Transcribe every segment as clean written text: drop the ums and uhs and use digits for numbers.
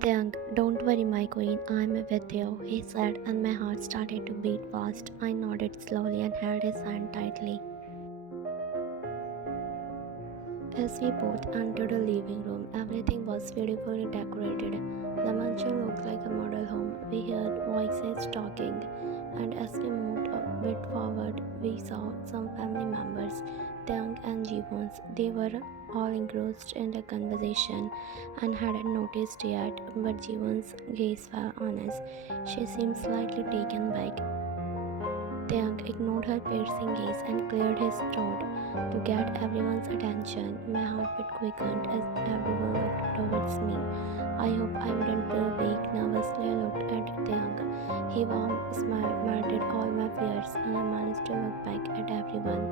Tiang, don't worry, my queen, I'm with you, he said, and my heart started to beat fast. I nodded slowly and held his hand tightly. As we both entered the living room, everything was beautifully decorated. The mansion looked like a model home. We heard voices talking, and as we moved a bit forward, we saw some family members, Tiang and Jivons. They were all engrossed in the conversation and hadn't noticed yet, but Jivon's gaze fell on us. She seemed slightly taken back. Tiang ignored her piercing gaze and cleared his throat to get everyone's attention. My heartbeat quickened as everyone looked towards me. I hope I wouldn't feel weak. Nervously, I looked at Tiang. His warm smile melted all my fears, and I managed to look back at everyone.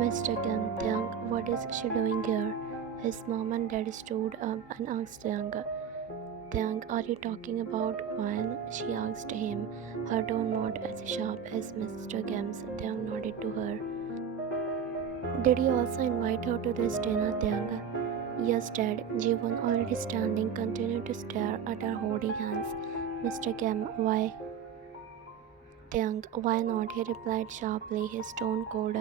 Mr. Kim, Tiang, what is she doing here? His mom and dad stood up and asked Tiang. Tiang, are you talking about wine? She asked him, her tone not as sharp as Mr. Kim's. Tiang nodded to her. Did you also invite her to this dinner, Tiang? Yes, Dad. Jiwon, already standing, continued to stare at her holding hands. Mr. Kim, why? Tiang, why not? He replied sharply, his tone cold.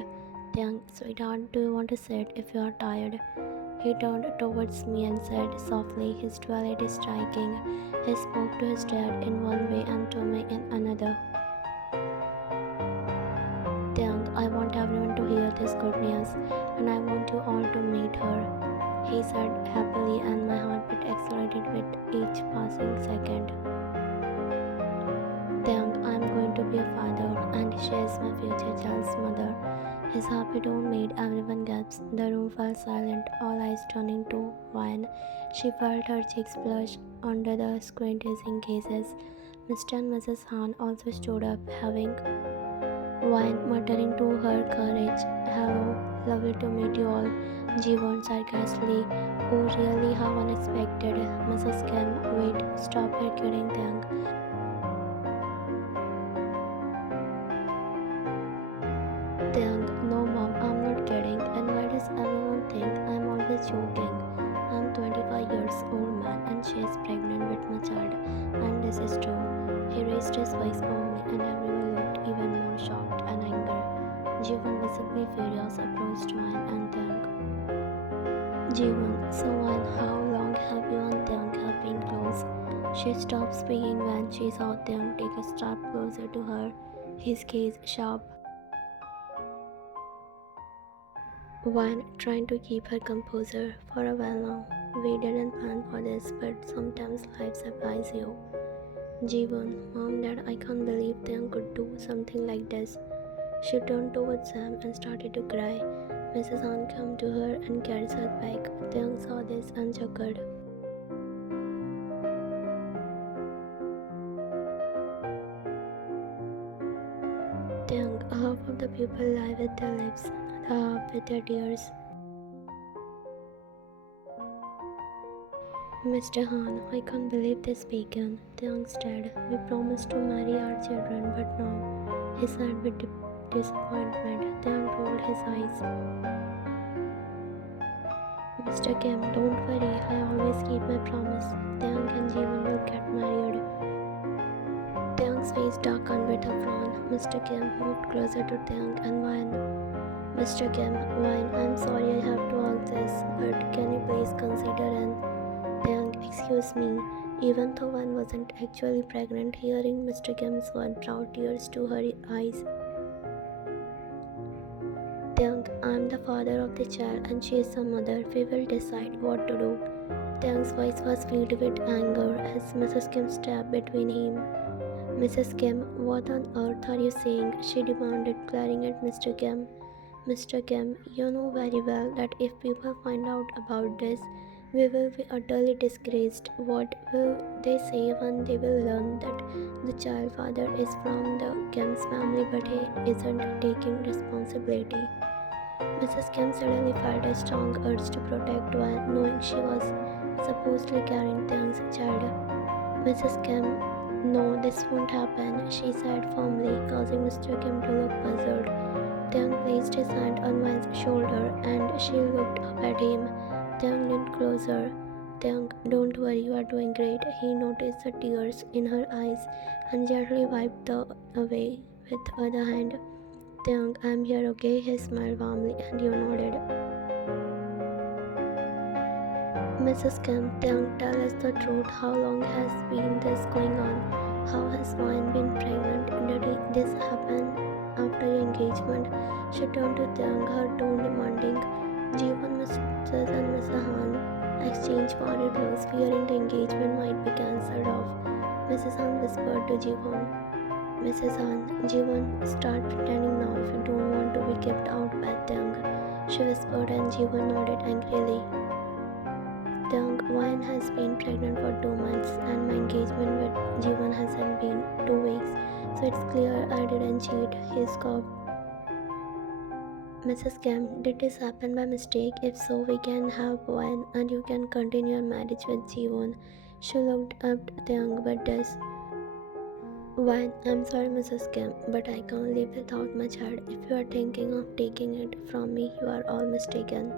Tiang, sweetheart, do you want to sit if you are tired? He turned towards me and said softly, his duality striking. He spoke to his dad in one way and to me in another. Tiang, I want everyone to hear this good news, and I want you all to meet her, he said happily, and my heartbeat accelerated with each passing second. Tiang, I am going to be a father, and she is my future child's mother. His happy tone made everyone gasp. The room fell silent, all eyes turning to Wine. She felt her cheeks blush under the squinting gazes. Mr. and Mrs. Han also stood up, having Wine muttering to her courage, "Hello, lovely to meet you all." Jiwon sarcastically, "Oh, really? How unexpected." Mrs. Kim, "Wait, stop your kidding, Tiang." Tiang, "No, mom, I'm not kidding. And why does everyone think I'm always joking? I'm 25 years old man and she is pregnant with my child. And this is true." He raised his voice firmly and everyone looked even more shocked and angry. Jiwon, visibly furious, approached Wine and Tiang. Jiwon, "So Wine, how long have you and Tiang have been close?" She stopped speaking when she saw Tiang take a step closer to her, his gaze sharp. Wine, trying to keep her composure. "For a while now. We didn't plan for this, but sometimes life surprises you." Jiwon, "Mom, Dad, I can't believe Tiang could do something like this." She turned towards Sam and started to cry. Mrs. Han came to her and carried her back. Tiang saw this and chuckled. Tiang, half of the people lie with their lips, the half with their tears. Mr. Han, "I can't believe this began." Tiang stared. "We promised to marry our children, but now," he said with disappointment. Tiang rolled his eyes. Mr. Kim, "Don't worry, I always keep my promise. Tiang and Jiwon will get married." Tiang's face darkened with a frown. Mr. Kim moved closer to Tiang and Wine. Mr. Kim, "Wine, I'm sorry I have to ask this, but can you please consider an..." Tiang, "Excuse me." Even though Wine wasn't actually pregnant, hearing Mr. Kim's word brought tears to her eyes. Tiang, "I'm the father of the child and she is the mother. We will decide what to do." Tiang's voice was filled with anger as Mrs. Kim stepped between him. "Mrs. Kim, what on earth are you saying?" she demanded, glaring at Mr. Kim. "Mr. Kim, you know very well that if people find out about this, we will be utterly disgraced. What will they say when they will learn that the child father is from the Kim's family but he isn't taking responsibility?" Mrs. Kim suddenly felt a strong urge to protect Wan, knowing she was supposedly carrying Tiang's child. Mrs. Kim, "No, this won't happen," she said firmly, causing Mr. Kim to look puzzled. Taeyang placed his hand on Wan's shoulder and she looked up at him. Taeyang leaned closer. Taeyang, don't worry, you are doing great. He noticed the tears in her eyes and gently wiped them away with the other hand. Taeyang, I'm here, okay? He smiled warmly and you nodded. Mrs. Kim, Taeyang, tell us the truth. How long has been this going on? How has Wan been pregnant? Did this happen after your engagement? She turned to Taeyang, her tone demanding. Jeevan, Mrs. and Mr. Han exchanged worried looks, fearing the engagement might be cancelled off. Mrs. Han whispered to Jeevan. Mrs. Han, Jeevan, start pretending now if you don't want to be kept out by Taeyang. She whispered and Jeevan nodded angrily. Taeyang, Wan has been pregnant for 2 months and my engagement with Jeevan hasn't been 2 weeks, so it's clear I didn't cheat, he scoffed. Mrs. Kim, did this happen by mistake? If so, we can have Wan and you can continue your marriage with Jeevan. She looked up at Taeyang with this. Wan, I'm sorry Mrs. Kim, but I can't live without my child. If you are thinking of taking it from me, you are all mistaken.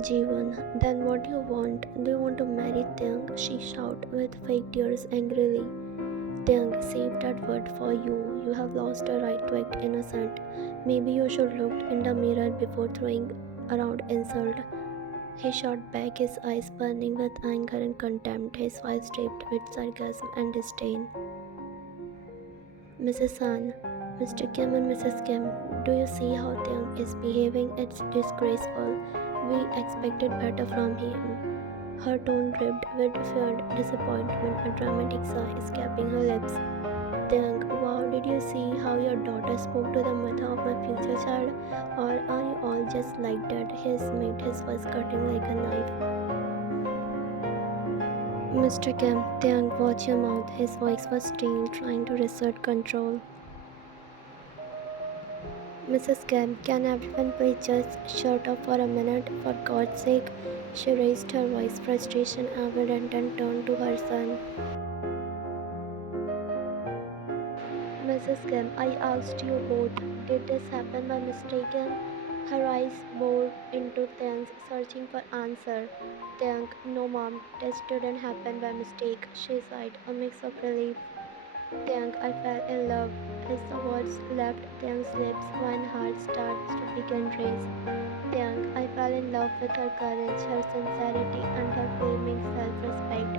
Jeevan, then what do you want? Do you want to marry Taeyang? She shouted with fake tears angrily. Taeyang, save that word for you. You have lost the right to act innocent. Maybe you should look in the mirror before throwing around insult. He shot back, his eyes burning with anger and contempt, his voice draped with sarcasm and disdain. Mrs. Han, Mr. Kim and Mrs. Kim, do you see how Taeyang is behaving? It's disgraceful. We expected better from him. Her tone dripped with fear, disappointment, a dramatic sigh escaping her lips. Taeyang, wow, did you see how your daughter spoke to the mother of my future child? Or are you all just like that? He made his voice cutting like a knife. Mr. Kim, Taeyang, watch your mouth. His voice was strained, trying to assert control. Mrs. Kim, can everyone please just shut up for a minute, for God's sake? She raised her voice, frustration evident, and turned to her son. Mrs. Kim, I asked you both, did this happen by mistake? Her eyes bored into Taeyang's, searching for answer. Taeyang, no mom, this didn't happen by mistake. She sighed, a mix of relief. Taeyang, I fell in love. As the words left Taeyang's lips, one heart starts to begin race. Taeyang, I fell in love with her courage, her sincerity, and her flaming self-respect.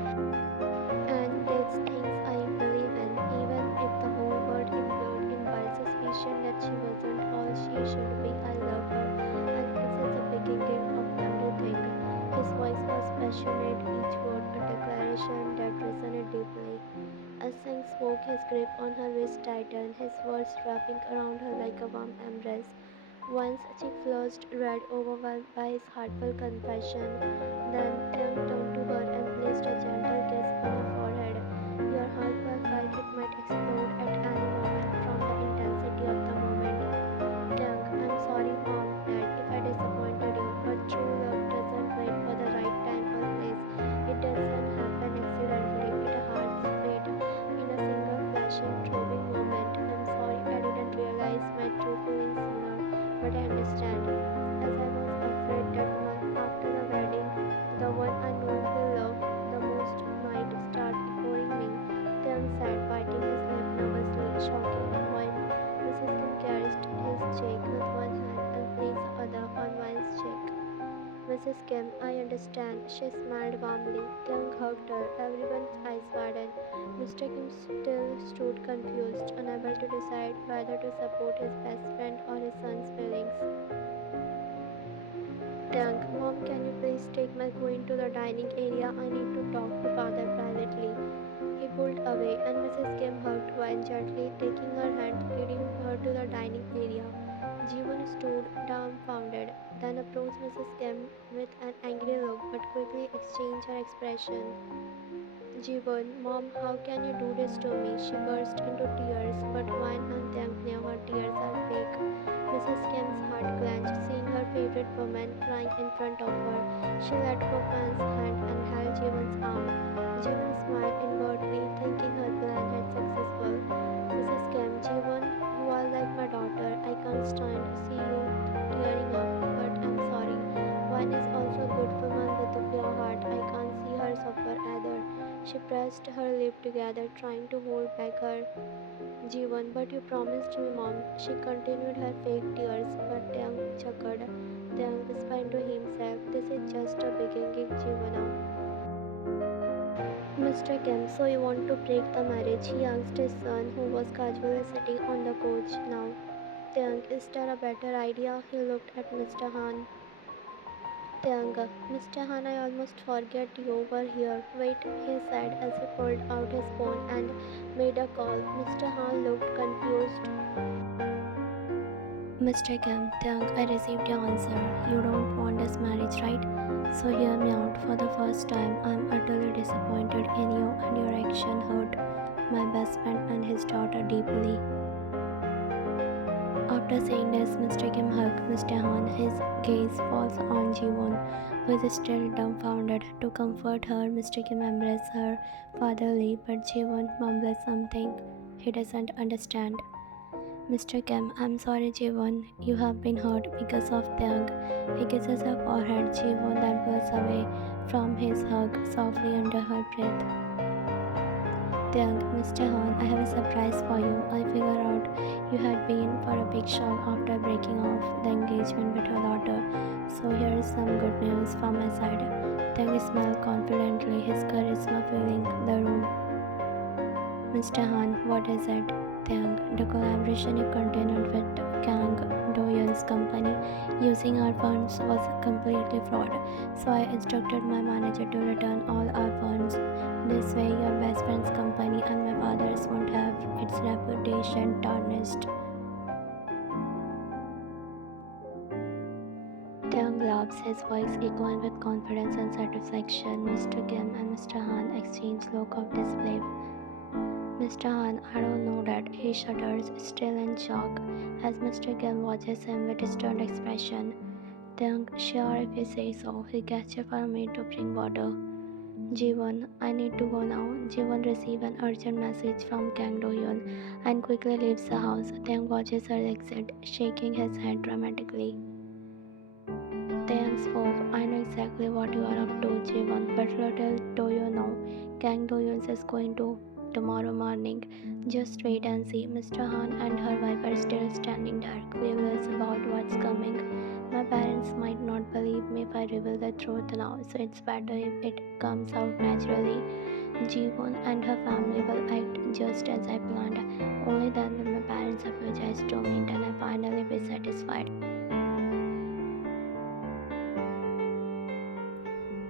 And these things I believe in, even if the whole world imploded in wild suspicion that she wasn't all she should be. I love her, and this is the beginning of everything. His voice was passionate, each word a declaration that resonated deeply. As Singh spoke, his grip on her wrist tightened, his words wrapping around her like a warm embrace. Once cheek flushed red, overwhelmed by his heartfelt confession. Then Tim turned to her and placed a gentle kiss on her forehead. Your heart felt like it might explode at any moment from the intensity of the moment. Tim, I'm sorry, Mom, Dad, if I disappointed you, but true love doesn't wait for the right time or place. It doesn't happen accidentally. It hearts wait in a single flashing, throbbing moment. I'm sorry I didn't realize my true feelings sooner, but I understand. As I was afraid that month after the wedding, the one I know will love the most might start ignoring me. Tim said, biting his lip nervously, shocking when Mrs. Kim caressed his cheek with one hand and placed the other on Wine's cheek. Mrs. Kim, I understand. She smiled warmly. Tim hugged her. Everyone's eyes widened. Mr. Kim still stood confused, unable to decide whether to support his best friend or his son's feelings. Taeyang, Mom, can you please take my queen to the dining area? I need to talk to father privately. He pulled away and Mrs. Kim hugged Wine gently, taking her hand, leading her to the dining area. Jeevan stood dumbfounded, then approached Mrs. Kim with an angry look but quickly exchanged her expression. Jeevan, Mom, how can you do this to me? She burst into tears, but Wine and Taeyang knew her tears are fake. Mrs. Kim's heart clenched, seeing her favorite woman crying in front of her. She let go of Wine's hand and held Jeevan's arm. Jeevan smiled inwardly, thinking her plan had successful. Mrs. Kim, Jeevan, you are like like my daughter. I can't stand see you tearing up, but I'm sorry. One is also a good woman with a pure heart. I can't see her suffer either. She pressed her lips together, trying to hold back her Jeevan, but you promised me, Mom. She continued her fake tears, but Tyang chuckled. Tyang whispered to himself, This is just a beginning, Jeevana. Mr. Kim, so you want to break the marriage? He asked his son, who was casually sitting on the couch now. Tyang, is there a better idea? He looked at Mr. Han. Tyang, Mr. Han, I almost forget you were here. Wait, he said as he pulled out his phone and made a call. Mr. Han looked confused. Mr. Kim, Tyang, I received your answer. You don't want this marriage, right? So hear me out. For the first time, I'm utterly disappointed in you, and your action hurt my best friend and his daughter deeply. After saying this, Mr. Kim hugged Mr. Han. His gaze falls on Jiwon, who is still dumbfounded. To comfort her, Mr. Kim embraced her fatherly, but Jiwon mumbles something he doesn't understand. Mr. Kim, I'm sorry, Jiwon. You have been hurt because of Tyang. He kisses her forehead. Jiwon then pulls away from his hug softly under her breath. Tyang, Mr. Han, I have a surprise for you. I figured out you had been for a big shock after breaking off the engagement with your daughter. So here is some good news from my side. Tyang smiled confidently, his charisma filling the room. Mr. Han, what is it? Tyang, the collaboration you continued with Kang Do-yoon's company using our funds was completely fraud. So I instructed my manager to return all our funds. This way your best friend's company and my father's won't have its reputation tarnished. Tyang laughs, his voice echoing with confidence and satisfaction. Mr. Kim and Mr. Han exchange look of disbelief. Mr. Han, I don't know that. He shudders, still in shock, as Mr. Kim watches him with a stern expression. Tyang, sure if you say so. He gestures for me to bring water. Jiwon, I need to go now. Jiwon receives an urgent message from Kang Do-hyun and quickly leaves the house. Tyang watches her exit, shaking his head dramatically. Tyang spoke, I know exactly what you are up to, Jiwon, but little do you know, Kang Do-hyun is going to tomorrow morning. Just wait and see. Mr. Han and her wife are still standing there, clueless about what's coming. My parents might not believe me if I reveal the truth now, so it's better if it comes out naturally. Jiwon and her family will act just as I planned. Only then will my parents apologize to me, and I finally be satisfied.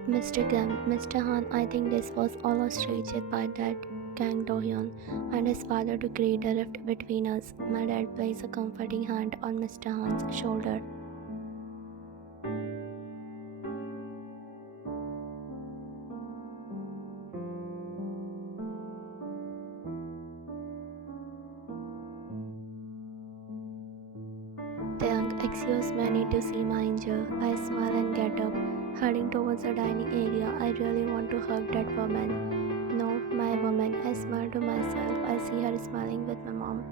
Mr. Kim, Mr. Han, I think this was all orchestrated by that Kang Do-hyun and his father to create a rift between us. My dad placed a comforting hand on Mr. Han's shoulder. Tyang, excuse me, I need to see my angel. I smile and get up, heading towards the dining area. I really want to hug that woman. No, my woman. I smile to myself. I see her smiling with my mom.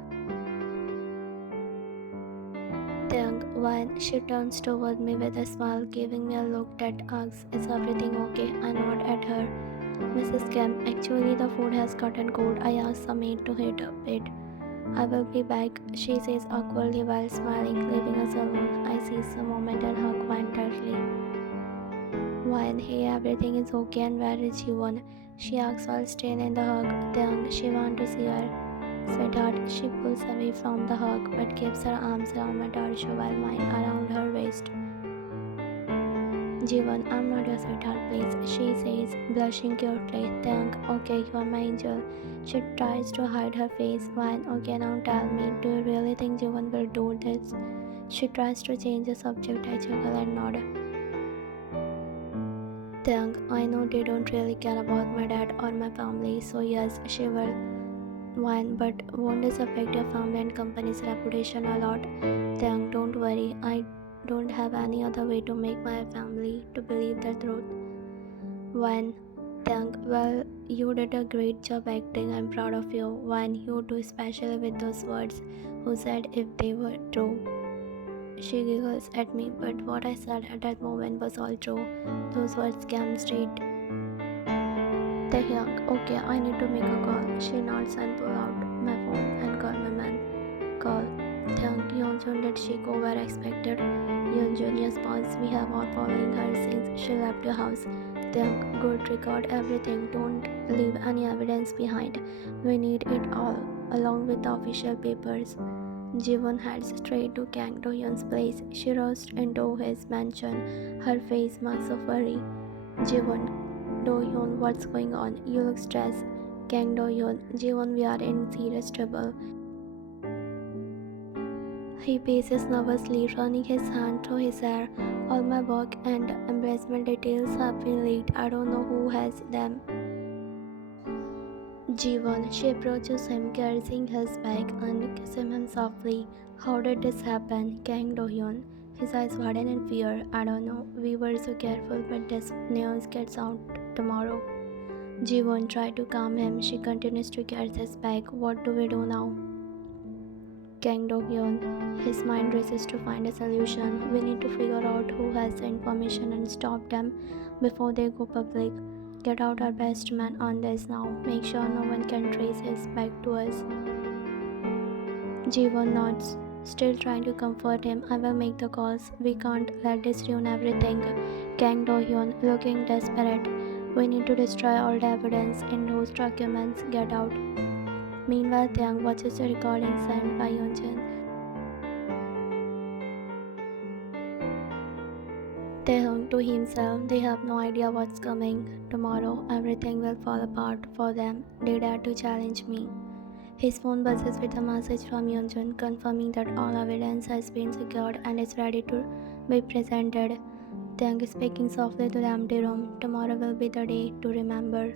Tyang, when she turns toward me with a smile, giving me a look that asks, Is everything okay? I nod at her. Mrs. Kim, actually the food has gotten cold. I asked the maid to heat up it. I will be back, she says awkwardly while smiling, leaving us alone. I seize the moment and hug Wine tightly. Wine, hey, everything is okay and where is Jiwon? She asks while still in the hug. Tyang, she wants to see her. Sweetheart, she pulls away from the hug but keeps her arms around my torso while mine around her waist. Jiwon, I'm not your sweetheart, please, she says, blushing cutely. Tyang, okay, you are my angel. She tries to hide her face. Wine, okay, now tell me, do you really think Jiwon will do this? She tries to change the subject. I chuckle and nod. Tyang, I know they don't really care about my dad or my family, so yes, she will. Wine, but won't this affect your family and company's reputation a lot? Tyang, don't worry, I don't have any other way to make my family to believe the truth. Wine, Tyang, well, you did a great job acting. I'm proud of you. Wine, you do, especially with those words. who said if they were true. She giggles at me, but what I said at that moment was all true. Those words came straight. Taehyung, okay, I need to make a call. She nods and pull out my phone and call my man. Call. Taehyung, Yeonjun, did she go where expected? Yeonjun, yes boss, we have all following her since she left the house. Taehyung, good, record everything. Don't leave any evidence behind. We need it all, along with the official papers. Jiwon heads straight to Kang Do-hyun's place. She rushed into his mansion, her face marks of worry. Jiwon, Do-hyun, what's going on? You look stressed. Kang Do-hyun, Jiwon, we are in serious trouble. He paces nervously, running his hand through his hair. All my work and embezzlement details have been leaked. I don't know who has them. Jiwon, she approaches him, carrying his bag and kisses him softly. How did this happen? Kang Do-hyun. His eyes widen in fear. I don't know. We were so careful, but this news gets out tomorrow. Jiwon tried to calm him. She continues to carry his bag. What do we do now? Kang Do-hyun. His mind races to find a solution. We need to figure out who has the information and stop them before they go public. Get out our best man on this now. Make sure no one can trace his back to us. Jiwon nods, still trying to comfort him. I will make the calls. We can't let this ruin everything. Kang Do-hyun, looking desperate. We need to destroy all the evidence in those documents. Get out. Meanwhile, Taehyung watches the recording sent by Yeonjun. Taehyung to himself, they have no idea what's coming. Tomorrow, everything will fall apart for them. They dare to challenge me. His phone buzzes with a message from Yeonjun confirming that all evidence has been secured and is ready to be presented. Taehyung is speaking softly to the empty room. Tomorrow will be the day to remember.